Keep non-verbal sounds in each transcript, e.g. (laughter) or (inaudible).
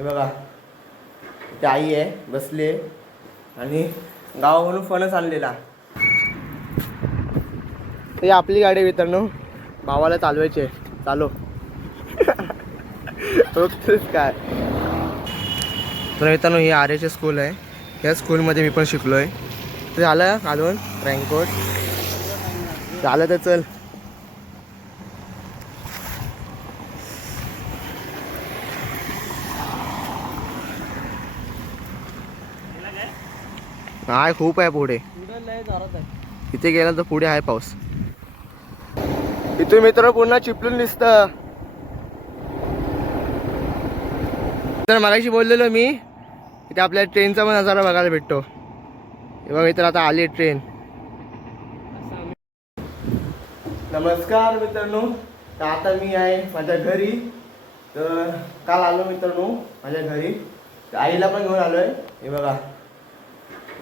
हे बघा. इथे आई आहे बसली आहे. आणि गावावरून फणस आणलेला. ही आपली गाडी आहे मित्रांनो. भावाला चालवायची आहे. चालू. (laughs) काय? तर मित्रांनो ही आर एचे स्कूल आहे. या स्कूलमध्ये मी पण शिकलो आहे तर झालं घालून रँकोट झालं तर चल. हाय खूप आहे पुढे. इथे गेला तर पुढे आहे पाऊस. इथे मित्र पुन्हा चिपलून दिसत. तर मगाशी बोललेलो मी इथे आपल्या ट्रेनचा पण नजारा बघायला भेटतो. बघा मित्र आता आली ट्रेन. नमस्कार मित्रांनो. तर आता मी आहे माझ्या घरी. तर काल आलो मित्रांनो माझ्या घरी. आईला पण घेऊन आलो आहे हे बघा.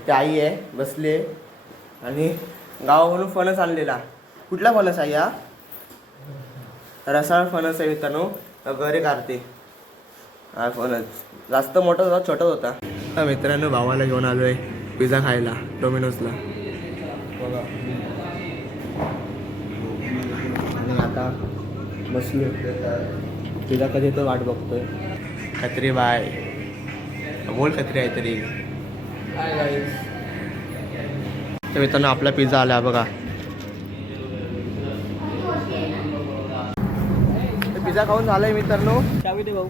ते आई आहे बसली आहे. आणि गावावरून फणस आणलेला. कुठला फणस आहे हा? रसाळ फणस आहे मित्रांनो. तर घरी काढते. हा फणस. जास्त मोठा होता छोटा होता. हा मित्रांनो भावाला घेऊन आलो आहे पिझ्झा खायला डोमिनोजला. बघा आणि आता बसलो पिझ्झा कधी तर वाट बघतोय. खत्री बाय. बोल खत्री आहे तरी तर मित्रांनो आपला पिझ्झा आला बघा. पिझ्झा खाऊन झालाय मित्रांनो. चावी दे भाऊ.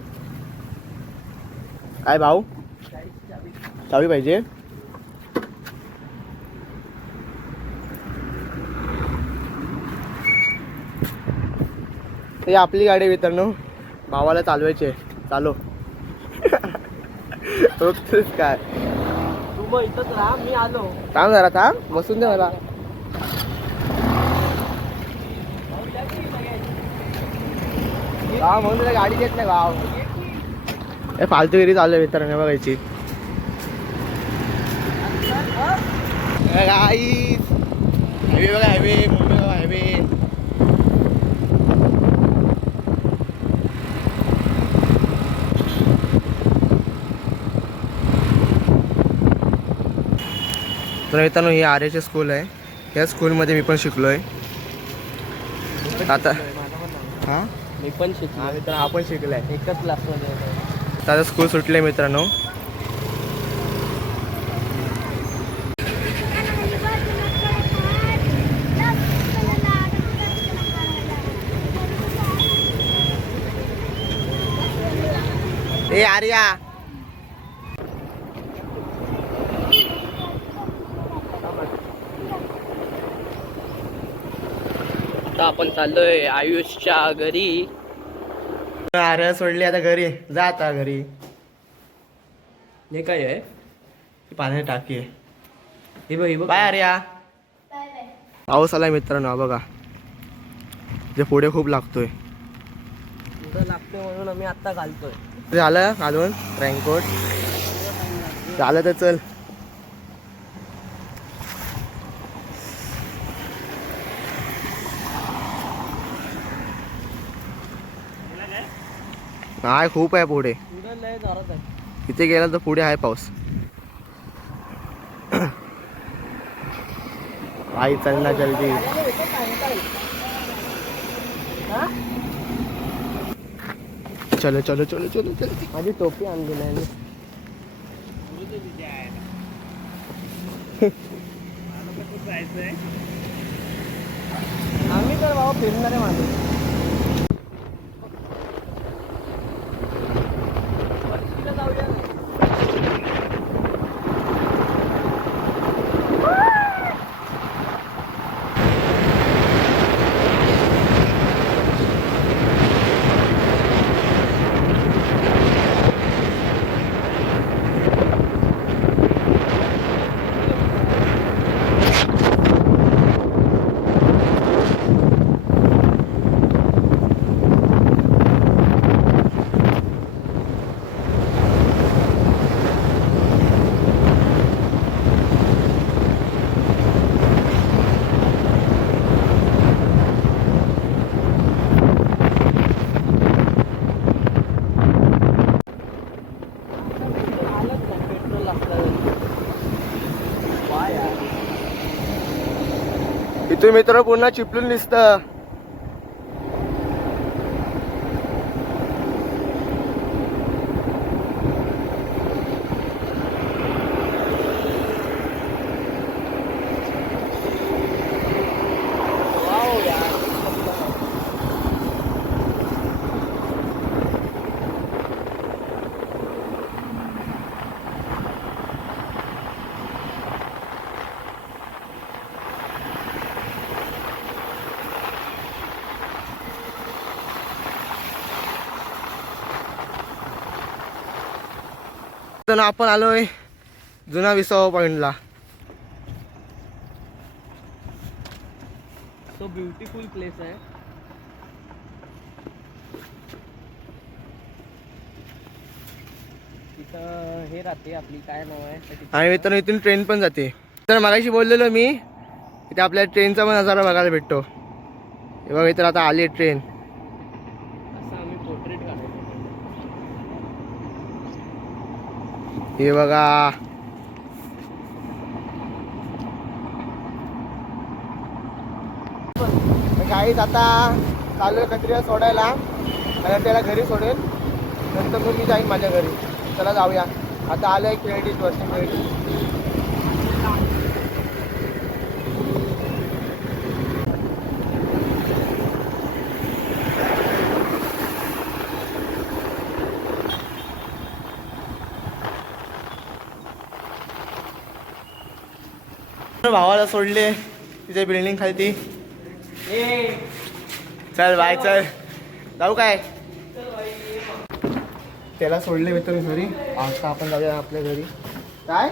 काय भाऊ? चावी पाहिजे. ही आपली गाडी आहे मित्रांनो. भावाला चालवायची आहे. चालू. (laughs) काय? मग इथंच राहा मी आलो. थांब जरा थांब. बसून दे मला. हा म्हणून तुला गाडी देत नाही भाव हे फालतूगिरी चालू आहे मित्रांनो बघायची. गाईस हायवे बघा हायवे मुंबई बघा हायवे तर मित्रांनो ही आर एच स्कूल आहे. या स्कूलमध्ये मी पण शिकलो आहे आता हां? मी पण शिकलो मित्र हा पण शिकलाय. एकच क्लासमध्ये होतो. आता स्कूल सुटले मित्रांनो. ए आर्या! आता आपण चाललोय आयुषच्या घरी. आर्या सोडली आता घरी. जा आता घरी. हे काय आहे? ही पाण्याची टाकी आहे. हे बघ हे बघ. बाय आर्या. पाऊस आलाय मित्रांनो हा बघा. जे पुढे खूप लागतोय. इथं लागते म्हणून आम्ही आता घालतोय. झालं घालून रँकोट झालं तर चल. नाही खूप आहे पुढे. आहे. इथे गेला तर पुढे आहे पाऊस. आई चल ना जल्दी चलो चलो चलो चलो जल्दी माझी टोपी आणली नाही. आम्ही तर बाबा फिरणारे माणूस. इथे मित्र पुन्हा चिपलून दिसतं. तर आपण आलोय जुना विसावा पॉइंटला. तो ब्युटिफुल प्लेस आहे. तिथं हे राहते आपली काय नाव आहे? आणि मित्रांनो इथून ट्रेन पण जाते. तर मगाशी बोललेलो मी इथे आपल्या ट्रेनचा पण नजारा बघायला भेटतो. हे बघा इथं आता आली ट्रेन हे बघा. काहीच आता चालू आहे कचऱ्या सोडायला. आणि त्याला घरी सोडेल. नंतर मग मी जाईन माझ्या घरी. चला जाऊया. आता आलं आहे क्रेडिट वर्ष क्रेडिट भावाला सोडले. तिथे बिल्डिंग खालती. चल बाय चल. जाऊ काय? त्याला सोडले मित्र घरी. आता आपण जाऊया आपल्या घरी. काय?